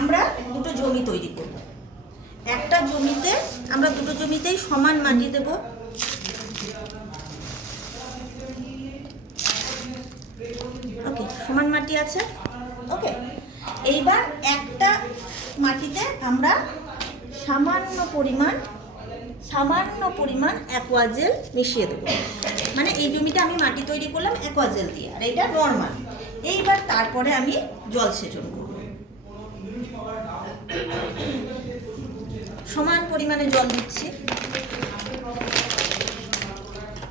আমরা দুটো জমি তৈরি করব। একটা জমিতে আমরা দুটো জমিতেই সমান মাটি দেব। ওকে, সমান মাটি আছে। ওকে, এইবার একটা মাটিতে আমরা সামান্য পরিমাণ অ্যাকোয়াজেল মিশিয়ে দেবো। মানে এই জমিটা আমি মাটি তৈরি করলাম অ্যাকোয়াজেল দিয়ে, আর এটা নর্মাল। এইবার তারপরে আমি জলসেচন করব। সমান পরিমাণে জল দিচ্ছি।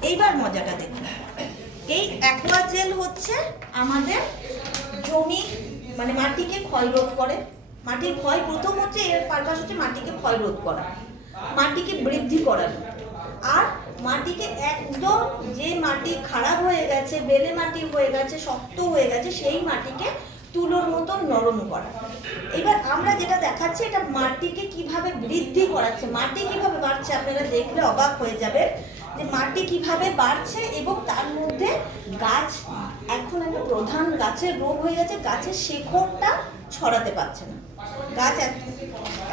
এইবার মজাটা দেখুন, এই অ্যাকোয়াজেল হচ্ছে আমাদের জমি মানে মাটিকে ক্ষয়রোধ করে। মাটির ক্ষয় প্রথম হচ্ছে, এর পারপাস হচ্ছে মাটিকে ক্ষয়রোধ করা, মাটিকে বৃদ্ধি করানো, আর মাটিকে একদম যে মাটি খারাপ হয়ে গেছে, বেলে মাটি হয়ে গেছে, শক্ত হয়ে গেছে, সেই মাটিকে তুলোর মতো নরম করা। এবার আমরা যেটা দেখাচ্ছি এটা মাটিকে কিভাবে বৃদ্ধি করাচ্ছে, মাটি কিভাবে বাড়ছে। আপনারা দেখলে অবাক হয়ে যাবে যে মাটি কিভাবে বাড়ছে। এবং তার মধ্যে গাছ, এখন একটা প্রধান গাছের রোগ হয়ে গেছে, গাছের শেকড়টা ছড়াতে পারছে না। গাছ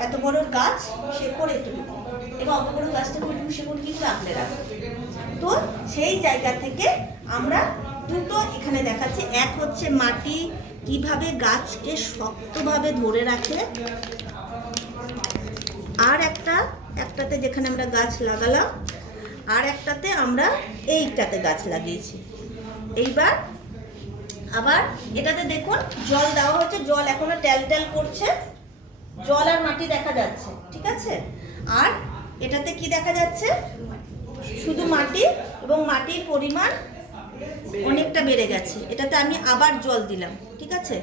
এত বড় গাছ, শেকড় এতটুকু, এবং অত বড় গাছটাকে ওইটুকু শেকড় কিন্তু আঁকড়ে রাখে। তো সেই জায়গা থেকে আমরা দুটো এখানে দেখাচ্ছি। এক হচ্ছে মাটি কিভাবে গাছকে শক্তভাবে ধরে রাখে, আর একটাতে যেখানে আমরা গাছ লাগালাম, আর একটাতে আমরা এইটাতে গাছ লাগিয়েছি। এইবার আবার এটাতে দেখুন জল দেওয়া হচ্ছে, জল এখনো ট্যাল করছে, জল আর মাটি দেখা যাচ্ছে, ঠিক আছে। আর এটাতে কি দেখা যাচ্ছে, শুধু মাটি, এবং মাটির পরিমাণ অনেকটা বেড়ে গেছে। এটাতে আমি আবার জল দিলাম, ঠিক আছে।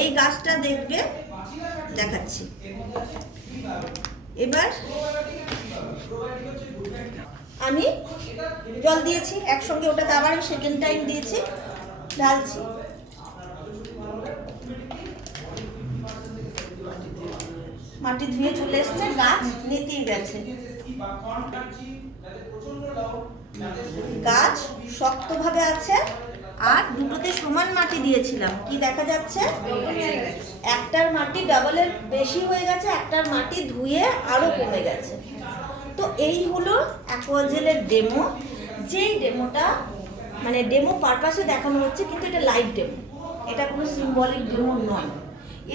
এই গাছটা দেখবে দেখাচ্ছি। এবার আমি জল দিয়েছি একসঙ্গে, ওটাতে আবার আমি সেকেন্ড টাইম দিয়েছি, ঢালছি। মাটি ধুয়ে চলে এসছে, গাছ নেতিয়ে গেছে, গাছ শক্তভাবে আছে। আর দুটোতে সমান মাটি দিয়েছিলাম, কি দেখা যাচ্ছে, একটার মাটি ডাবলের বেশি হয়ে গেছে, একটার মাটি ধুয়ে আরো কমে গেছে। তো এই হলো অ্যাকোয়াজেলের ডেমো। যেই ডেমোটা মানে ডেমো পারপাসে দেখানো হচ্ছে, কিন্তু এটা লাইভ ডেমো, এটা কোনো সিম্বলিক ডেমো নয়।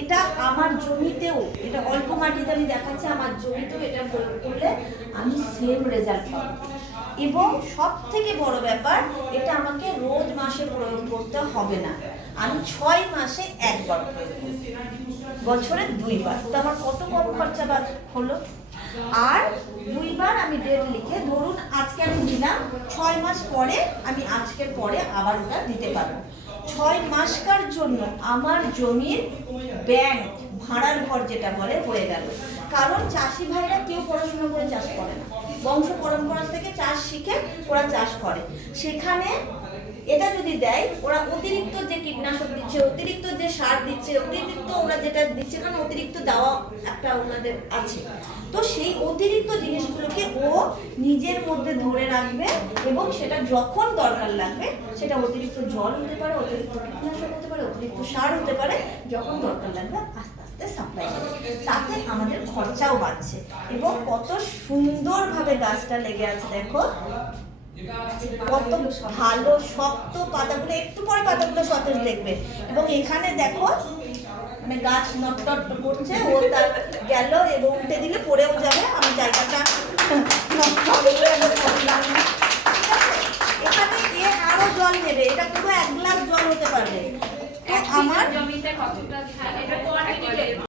এটা আমার জমিতেও, এটা অল্প মাটিতে আমি দেখাচ্ছি, আমার জমিতেও এটা প্রয়োগ করলে আমি সেম রেজাল্ট পাবো। এবং সব থেকে বড় ব্যাপার, এটা আমাকে রোজ মাসে প্রয়োগ করতে হবে না, আমি 6 মাসে একবার প্রয়োগ করব, বছরে 2 বার। তো আমার কত কম খরচা হলো। আর 2 বার আমি ডেট লিখে, ধরুন আজকে আমি দিলাম, 6 মাস পরে আমি আজকের পরে আবার ওটা দিতে পারবো। 6 মাসকার জন্য আমার জমির ব্যাংক, ভাড়ার ঘর যেটা বলে, হয়ে গেল। কারণ চাষি ভাইরা কেউ পড়াশোনা করে চাষ করে না, বংশ পরম্পরা থেকে চাষ শিখে ওরা চাষ করে। সেখানে এটা যদি দেয়, ওরা অতিরিক্ত যে কীটনাশক দিচ্ছে, অতিরিক্ত যে সার দিচ্ছে, অতিরিক্ত ওরা যেটা দিচ্ছে, কারণ অতিরিক্ত দেওয়া একটা ওনাদের আছে। তো সেই অতিরিক্ত জিনিসগুলোকে ও নিজের মধ্যে ধরে রাখবে, এবং সেটা যখন দরকার লাগবে, সেটা অতিরিক্ত জল হতে পারে, অতিরিক্ত কীটনাশক হতে পারে, অতিরিক্ত সার হতে পারে, যখন দরকার লাগবে আস্তে আস্তে সাপ্লাই হবে। তাতে আমাদের খরচাও বাড়ছে। এবং কত সুন্দরভাবে গাছটা লেগে আছে দেখো, কত ভালো শক্ত পাতাগুলো, একটু পরে পাতাগুলো সতেজ দেখবে। এবং এখানে দেখো মানে গাছ নটটট করছে, ও তার গেল এবং উঠে দিলে পড়েও যাবে, আমি জায়গাটা এখানে গিয়ে আরো জল নেবে, এটা পুরো 1 গ্লাস জল হতে পারবে। আমার জমিতে কতটা